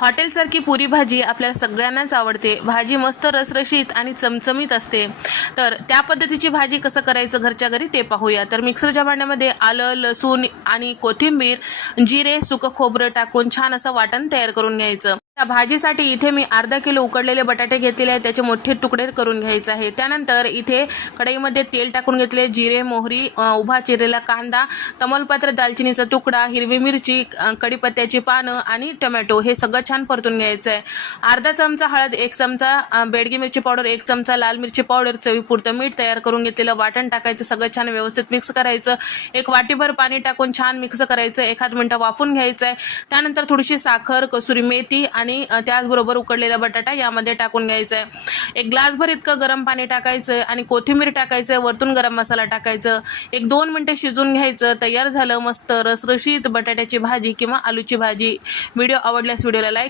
हॉटेलसारखी पुरी भाजी आपल्याला सगळ्यांनाच आवडते। भाजी मस्त रसरशीत आणि चमचमीत असते। तर त्या पद्धतीची भाजी कसं करायचं घरच्या घरी ते पाहूया। तर मिक्सरच्या भांड्यामध्ये आलं, लसूण आणि कोथिंबीर, जिरे, सुकं खोबरं टाकून छान असं वाटण तयार करून घ्यायचं। त्या भाजीसाठी इथे मी अर्धा किलो उकडलेले बटाटे घेतलेले आहेत, त्याचे मोठे तुकडे करून घ्यायचे आहे। त्यानंतर इथे कढईमध्ये तेल टाकून घेतले, जिरे, मोहरी, उभा चिरलेला कांदा, तमालपत्र, दालचिनीचा तुकडा, हिरवी मिरची, कढीपत्त्याची पानं आणि टोमॅटो हे सगळं छान परतून घ्यायचं आहे। अर्धा चमचा हळद, 1 चमचा बेडगी मिरची पावडर, 1 चमचा लाल मिरची पावडर, चवीपुरतं मीठ, तयार करून घेतलेलं वाटण टाकायचं, सगळं छान व्यवस्थित मिक्स करायचं। 1 वाटीभर पाणी टाकून छान मिक्स करायचं, 1 मिनिट वाफून घ्यायचं आहे। त्यानंतर थोडीशी साखर, कसुरी मेथी आणि त्याचबरोबर उकडलेला बटाटा यामध्ये टाकून घ्यायचं आहे। 1 ग्लासभर इतकं गरम पाणी टाकायचं आणि कोथिंबीर टाकायचं, वरतून गरम मसाला टाकायचं, 1-2 मिनिटं शिजून घ्यायचं। तयार झालं मस्त रसरशीत बटाट्याची भाजी किंवा आलूची भाजी। व्हिडिओ आवडल्यास व्हिडिओला लाईक